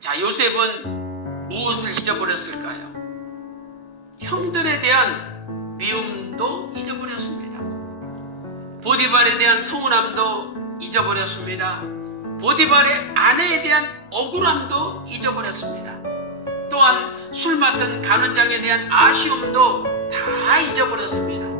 자, 요셉은 무엇을 잊어버렸을까요? 형들에 대한 미움도 잊어버렸습니다. 보디발에 대한 서운함도 잊어버렸습니다. 보디발의 아내에 대한 억울함도 잊어버렸습니다. 또한 술 맡은 간원장에 대한 아쉬움도 다 잊어버렸습니다.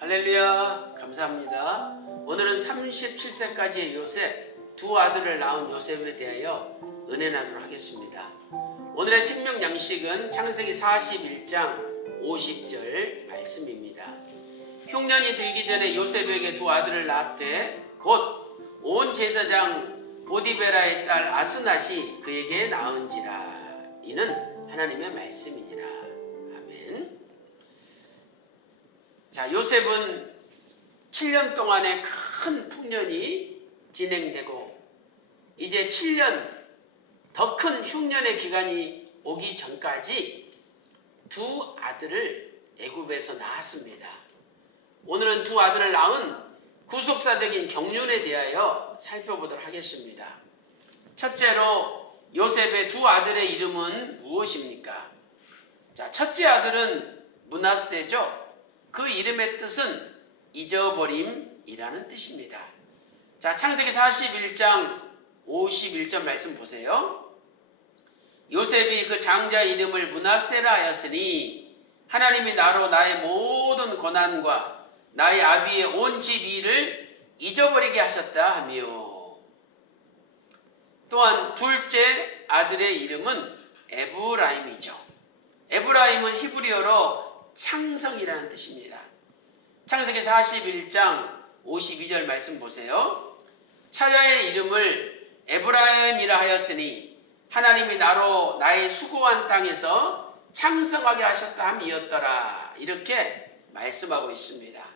할렐루야, 감사합니다. 오늘은 37세까지의 요셉, 두 아들을 낳은 요셉에 대하여 은혜 나누도록 하겠습니다. 오늘의 생명 양식은 창세기 41장 50절 말씀입니다. 흉년이 들기 전에 요셉에게 두 아들을 낳되 곧 온 제사장 보디베라의 딸 아스낫이 그에게 낳은지라. 이는 하나님의 말씀이니라. 아멘. 자, 요셉은 7년 동안의 큰 풍년이 진행되고 이제 7년 더 큰 흉년의 기간이 오기 전까지 두 아들을 애굽에서 낳았습니다. 오늘은 두 아들을 낳은 구속사적인 경륜에 대하여 살펴보도록 하겠습니다. 첫째로 요셉의 두 아들의 이름은 무엇입니까? 자, 첫째 아들은 므낫세죠. 그 이름의 뜻은 잊어버림이라는 뜻입니다. 자, 창세기 41장 51절 말씀 보세요. 요셉이 그 장자 이름을 므낫세라 하였으니 하나님이 나로 나의 모든 고난과 나의 아비의 온 집 일을 잊어버리게 하셨다 하며, 또한 둘째 아들의 이름은 에브라임이죠. 에브라임은 히브리어로 창성이라는 뜻입니다. 창세기 41장 52절 말씀 보세요. 차자의 이름을 에브라임이라 하였으니 하나님이 나로 나의 수고한 땅에서 창성하게 하셨다 함이었더라. 이렇게 말씀하고 있습니다.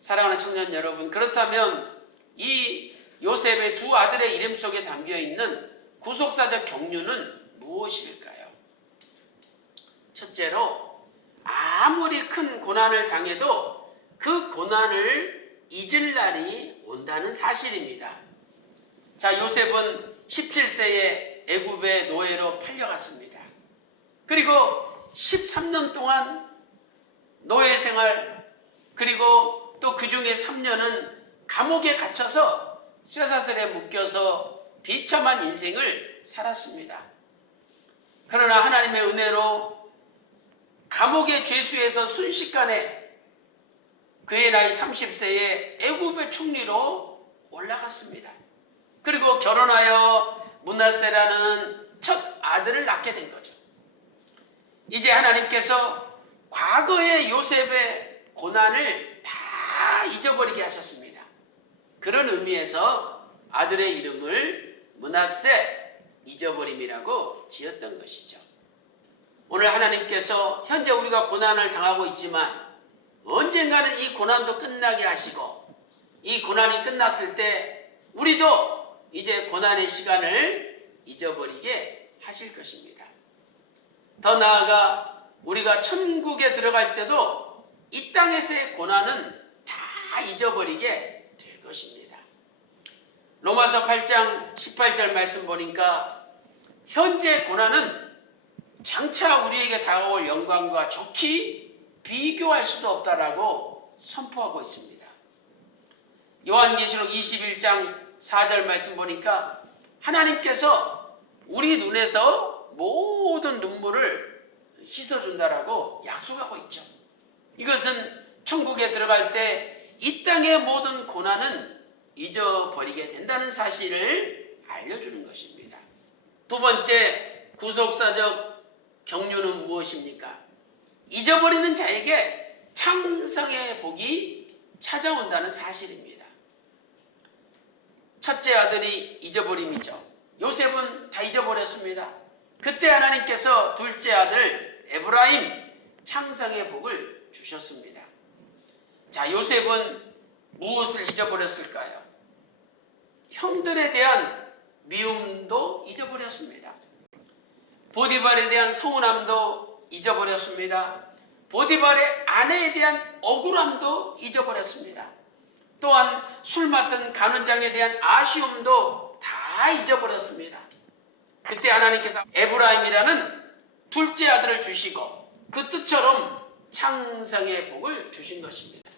사랑하는 청년 여러분, 그렇다면 이 요셉의 두 아들의 이름 속에 담겨있는 구속사적 경륜은 무엇일까요? 첫째로, 아무리 큰 고난을 당해도 그 고난을 잊을 날이 온다는 사실입니다. 자, 요셉은 17세에 애굽의 노예로 팔려갔습니다. 그리고 13년 동안 노예 생활, 그리고 또 그 중에 3년은 감옥에 갇혀서 쇠사슬에 묶여서 비참한 인생을 살았습니다. 그러나 하나님의 은혜로 감옥의 죄수에서 순식간에 그의 나이 30세에 애굽의 총리로 올라갔습니다. 그리고 결혼하여 므낫세라는 첫 아들을 낳게 된 거죠. 이제 하나님께서 과거의 요셉의 고난을 다 잊어버리게 하셨습니다. 그런 의미에서 아들의 이름을 므낫세, 잊어버림이라고 지었던 것이죠. 오늘 하나님께서 현재 우리가 고난을 당하고 있지만 언젠가는 이 고난도 끝나게 하시고, 이 고난이 끝났을 때 우리도 이제 고난의 시간을 잊어버리게 하실 것입니다. 더 나아가 우리가 천국에 들어갈 때도 이 땅에서의 고난은 다 잊어버리게 될 것입니다. 로마서 8장 18절 말씀 보니까 현재 고난은 장차 우리에게 다가올 영광과 좋게 비교할 수도 없다라고 선포하고 있습니다. 요한계시록 21장 4절 말씀 보니까 하나님께서 우리 눈에서 모든 눈물을 씻어준다라고 약속하고 있죠. 이것은 천국에 들어갈 때 이 땅의 모든 고난은 잊어버리게 된다는 사실을 알려주는 것입니다. 두 번째 구속사적 경륜은 무엇입니까? 잊어버리는 자에게 창성의 복이 찾아온다는 사실입니다. 첫째 아들이 잊어버림이죠. 요셉은 다 잊어버렸습니다. 그때 하나님께서 둘째 아들 에브라임 창성의 복을 주셨습니다. 자, 요셉은 무엇을 잊어버렸을까요? 형들에 대한 미움도 잊어버렸습니다. 보디발에 대한 서운함도 잊어버렸습니다. 보디발의 아내에 대한 억울함도 잊어버렸습니다. 또한 술 맡은 간원장에 대한 아쉬움도 다 잊어버렸습니다. 그때 하나님께서 에브라임이라는 둘째 아들을 주시고 그 뜻처럼 창성의 복을 주신 것입니다.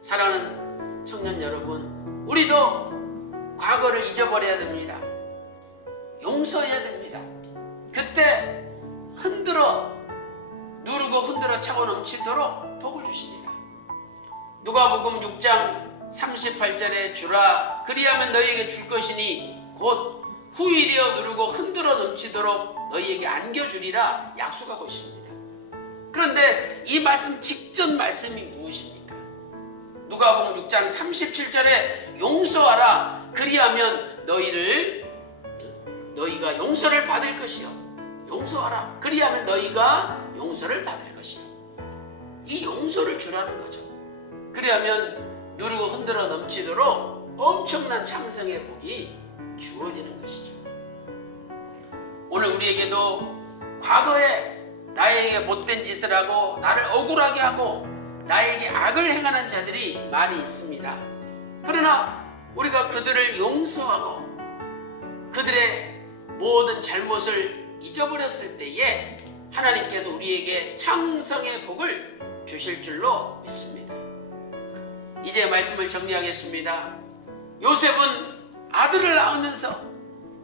사랑하는 청년 여러분, 우리도 과거를 잊어버려야 됩니다. 용서해야 됩니다. 그때 누르고 흔들어 차고 넘치도록 복을 주십니다. 누가복음 6장 38절에 주라 그리하면 너희에게 줄 것이니 곧 후일이여 누르고 흔들어 넘치도록 너희에게 안겨주리라 약속하고 있습니다. 그런데 이 말씀 직전 말씀이 무엇입니까? 누가복음 6장 37절에 용서하라 그리하면 너희가 용서를 받을 것이요. 용서하라 그리하면 너희가 용서를 받을 것이요. 이 용서를 주라는 거죠. 그리하면 누르고 흔들어 넘치도록 엄청난 창성의 복이 주어지는 것이죠. 오늘 우리에게도 과거에 나에게 못된 짓을 하고 나를 억울하게 하고 나에게 악을 행하는 자들이 많이 있습니다. 그러나 우리가 그들을 용서하고 그들의 모든 잘못을 잊어버렸을 때에 하나님께서 우리에게 창성의 복을 주실 줄로 믿습니다. 이제 말씀을 정리하겠습니다. 요셉은 아들을 낳으면서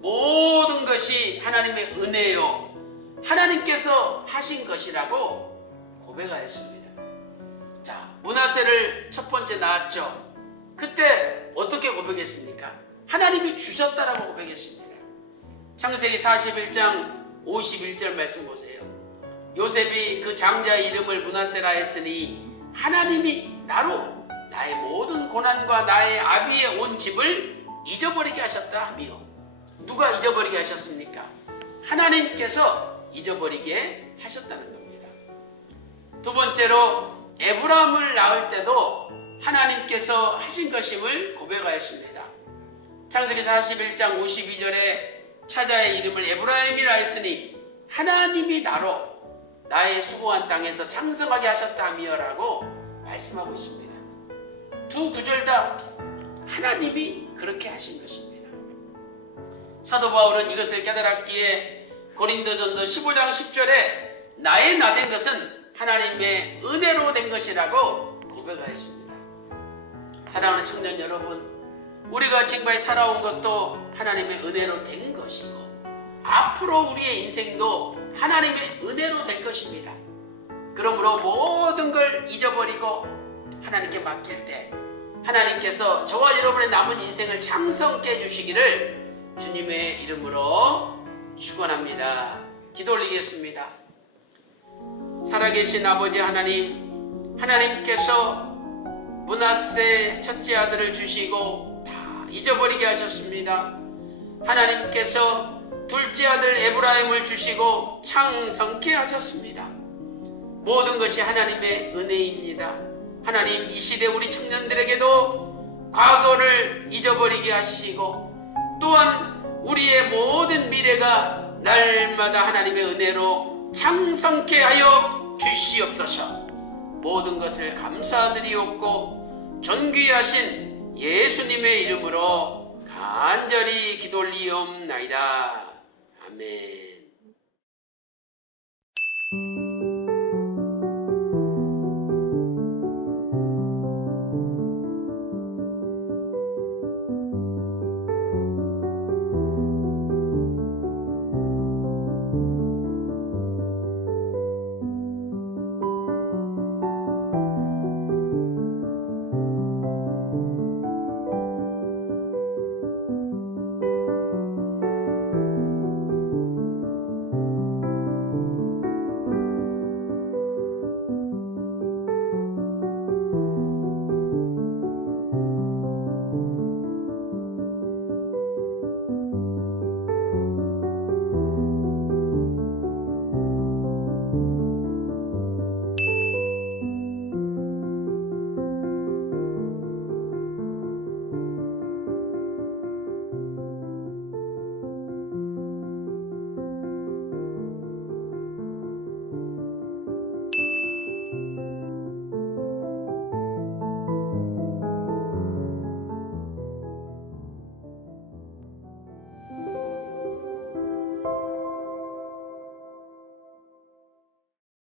모든 것이 하나님의 은혜요 하나님께서 하신 것이라고 고백하였습니다. 자, 므낫세를 첫 번째 낳았죠. 그때 어떻게 고백했습니까? 하나님이 주셨다라고 고백했습니다. 창세기 41장 51절 말씀 보세요. 요셉이 그 장자의 이름을 므낫세라 했으니 하나님이 나로 나의 모든 고난과 나의 아비의 온 집을 잊어버리게 하셨다 하며, 누가 잊어버리게 하셨습니까? 하나님께서 잊어버리게 하셨다는 겁니다. 두 번째로 에브라임을 낳을 때도 하나님께서 하신 것임을 고백하였습니다. 창세기 41장 52절에 차자의 이름을 에브라임이라 했으니 하나님이 나로 나의 수고한 땅에서 창성하게 하셨다며 라고 말씀하고 있습니다. 두 구절 다 하나님이 그렇게 하신 것입니다. 사도 바울은 이것을 깨달았기에 고린도전서 15장 10절에 나의 나된 것은 하나님의 은혜로 된 것이라고 고백하였습니다. 사랑하는 청년 여러분, 우리가 지금까지 살아온 것도 하나님의 은혜로 된 것이고 앞으로 우리의 인생도 하나님의 은혜로 될 것입니다. 그러므로 모든 걸 잊어버리고 하나님께 맡길 때 하나님께서 저와 여러분의 남은 인생을 창성케 해주시기를 주님의 이름으로 축원합니다. 기도 올리겠습니다. 살아계신 아버지 하나님, 하나님께서 므낫세 첫째 아들을 주시고 다 잊어버리게 하셨습니다. 하나님께서 둘째 아들 에브라임을 주시고 창성케 하셨습니다. 모든 것이 하나님의 은혜입니다. 하나님, 이 시대 우리 청년들에게도 과거를 잊어버리게 하시고 또한 우리의 모든 미래가 날마다 하나님의 은혜로 창성케 하여 주시옵소서. 모든 것을 감사드리옵고 존귀하신 예수님의 이름으로 간절히 기도 올리옵나이다. 아멘.